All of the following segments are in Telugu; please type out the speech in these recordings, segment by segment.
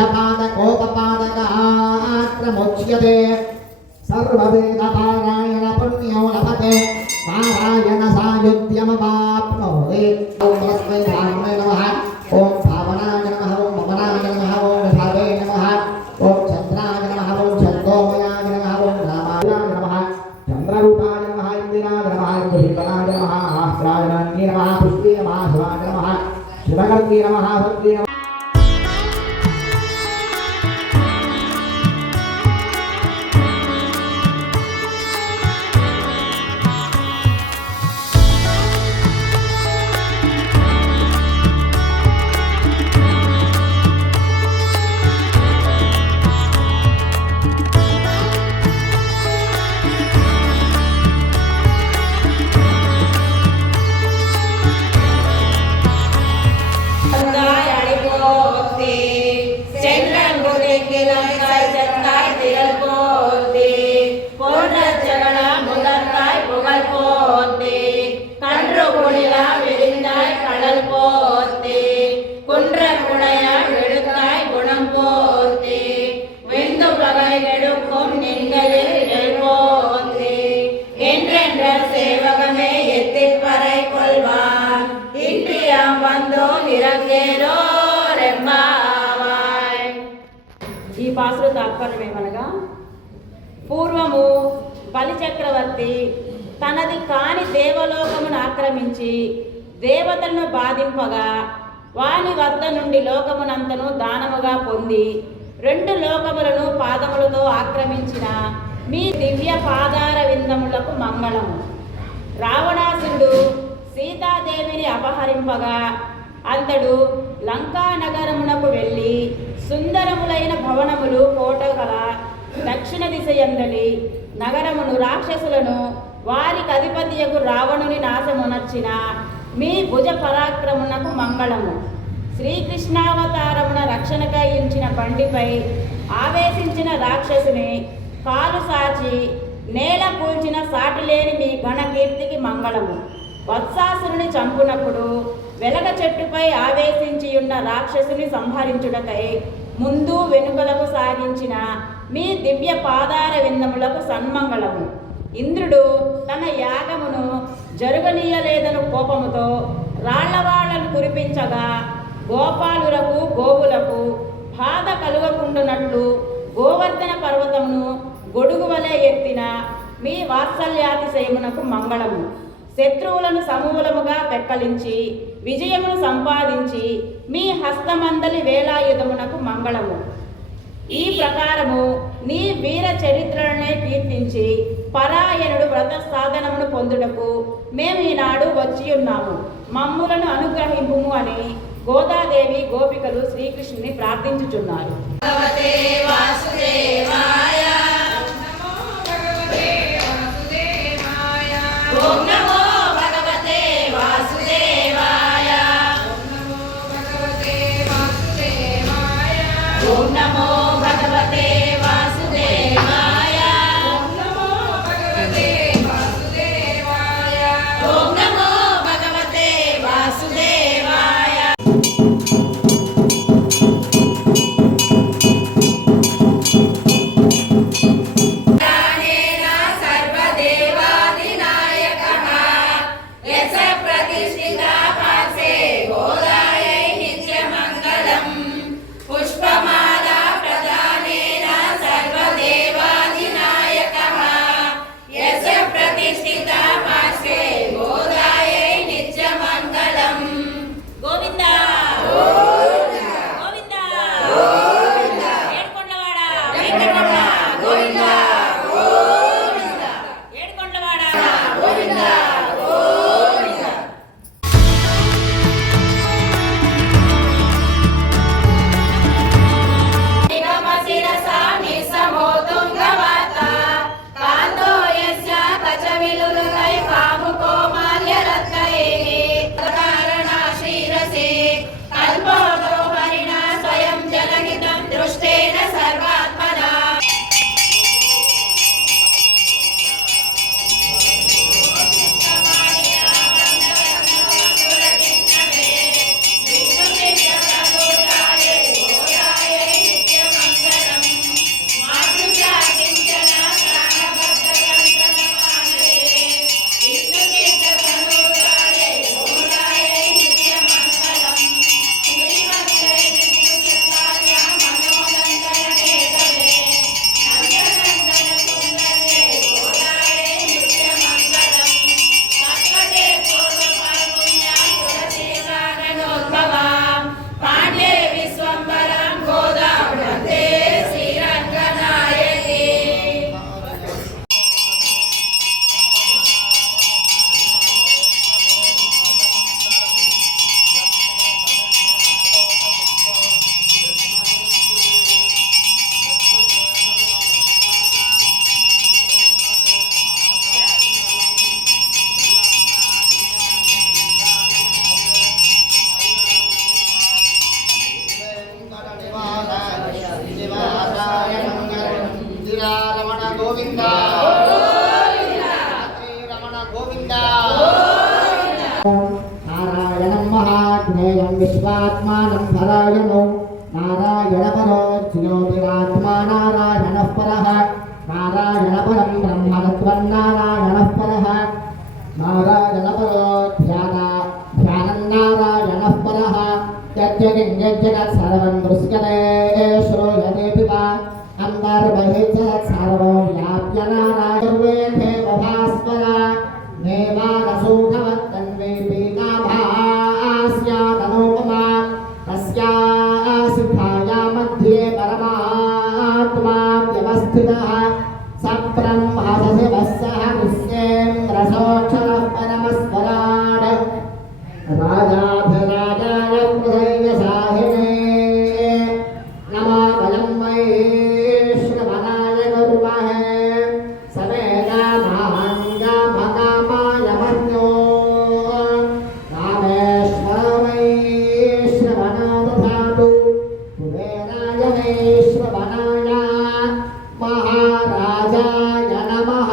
आयुधपादकोपपादकात्रमुच्यते सर्ववेदपारायण पुण्यो लभते नारायण सायुध्यमवाप्नोति ॐ तस्मै धाम्ने नमः ॐ भावनाय नमः ॐ ममनाय नमः ॐ विभावे नमः ॐ चन्द्राय नमः ॐ चन्द्रोमयाय नमः ॐ रामाय नमः चन्द्ररूपाय नमः इन्द्राय नमः इंद्रहीतनाय नमः आस्त्राय नमः पुष्टे नमः शिवाय नमः शिवकर्ते नमः भद्रे नमः ఈ పాసుల తాత్పర్యమేమనగా పూర్వము బలిచక్రవర్తి తనది కాని దేవలోకమును ఆక్రమించి దేవతలను బాధింపగా వాని వద్ద నుండి లోకమునంతను దానముగా పొంది 2 లోకములను పాదములతో ఆక్రమించిన మీ దివ్య పాదార విందములకు మంగళము. రావణాసురుడు సీతాదేవిని అపహరింపగా అంతడు లంకా నగరమునకు వెళ్ళి సుందరములైన భవనములు కోటగల దక్షిణ దిశయందలి నగరమును రాక్షసులను వారికి అధిపతియగు రావణుని నాశమునర్చిన మీ భుజ పరాక్రమునకు మంగళము. శ్రీకృష్ణావతారమున రక్షణకై ఉంచిన బండిపై ఆవేశించిన రాక్షసుని కాలు సాచి నేల కూల్చిన సాటిలేని మీ ఘనకీర్తికి మంగళము. వత్సాసురుని చంపునప్పుడు వెలగ చెట్టుపై ఆవేశించి ఉన్న రాక్షసుని సంహరించుటకై ముందు వెనుకలకు సాగించిన మీ దివ్య పాదార విందములకు సన్మంగళము. ఇంద్రుడు తన యాగమును జరుగనీయలేదను కోపముతో రాళ్లవాళ్లను కురిపించగా గోపాలులకు గోవులకు బాధ కలుగకుండునట్లు గోవర్ధన పర్వతమును గొడుగు వలె ఎత్తిన మీ వాత్సల్యాతిశయమునకు మంగళము. శత్రువులను సమూలముగా పెక్కలించి విజయమును సంపాదించి మీ హస్తమందలి వేలాయుధమునకు మంగళము. ఈ ప్రకారము నీ వీర చరిత్రలనే కీర్తించి పరాయణుడు వ్రత సాధనమును పొందుటకు మేము ఈనాడు వచ్చి ఉన్నాము, మమ్ములను అనుగ్రహింపుము అని గోదాదేవి గోపికలు శ్రీకృష్ణుని ప్రార్థించుచున్నారు. नारायणात्मानं परायणो नारायणपरो ज्योतिरात्मा नारायणः परः नारायणपरं ब्रह्मतत्त्वन्नारायणः परः नारायणपरो ध्यानं नारायणः परः यज्ञजगत् सर्वं दृश्यते श्रूयते पिबा अन्तर्बहिश्च सर्वं व्याप्य नारायणे भास्वरा नेवानसूखवत्तन्वे पीताभास्यादनुपमा तस्यासिखाया मध्ये परमात्मा व्यवस्थितः सब्रह्मसशिवस्सह निस्येन्द्रसोऽक्षरः परमस्वराट् राजाधिराजाय प्रसय्यसाहिने नमो वयं वैश्रवणाय कुर्महे समेधामाङ्गामकामाय मन्यो रामेश्वर वैश्रवणो दधातु कुबेराय वैश्रवणाय महाराजाय नमः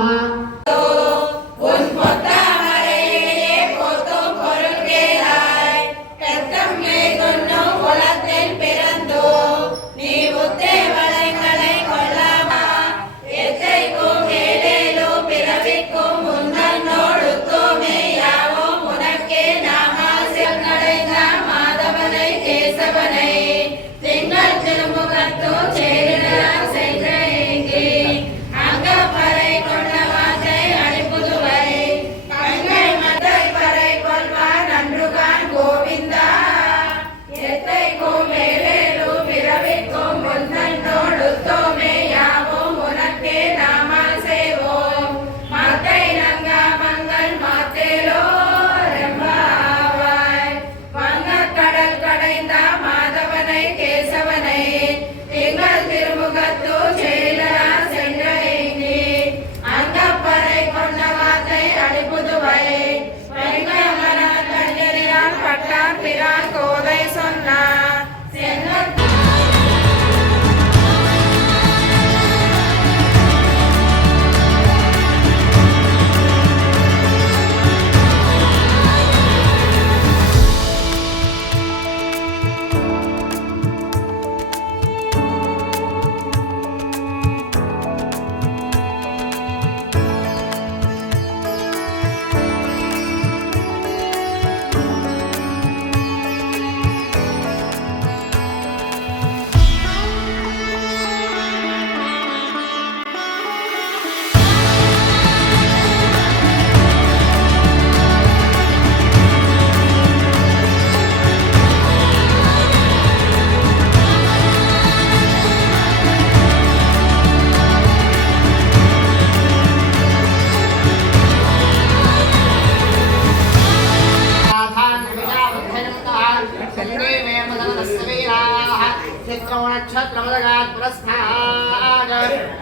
नक्षत्रमदगात् पुरस्तात्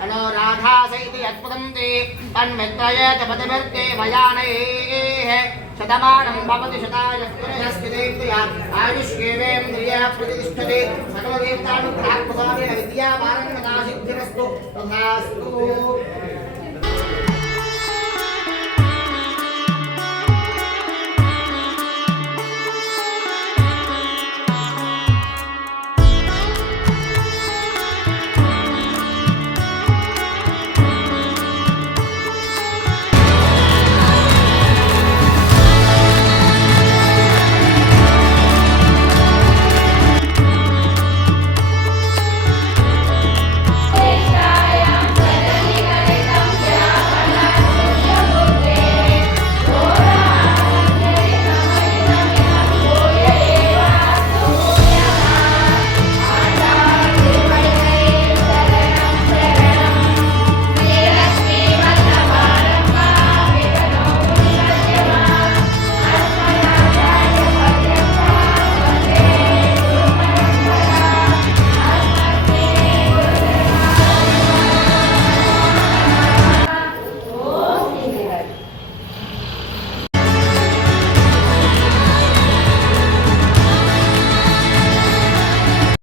अनुराधासैति अद्भुतन्ति तन्मित्रयेत पतिभिर्ते मयानैः शतमानं भवति शताय पुरुषस्थितेन्द्रिया आयुष्येवेन्द्रियः प्रतिष्ठते सकलदेवतानुग्रहः प्रसादेन विद्यावारण्यता सिद्धिरस्तु तथास्तु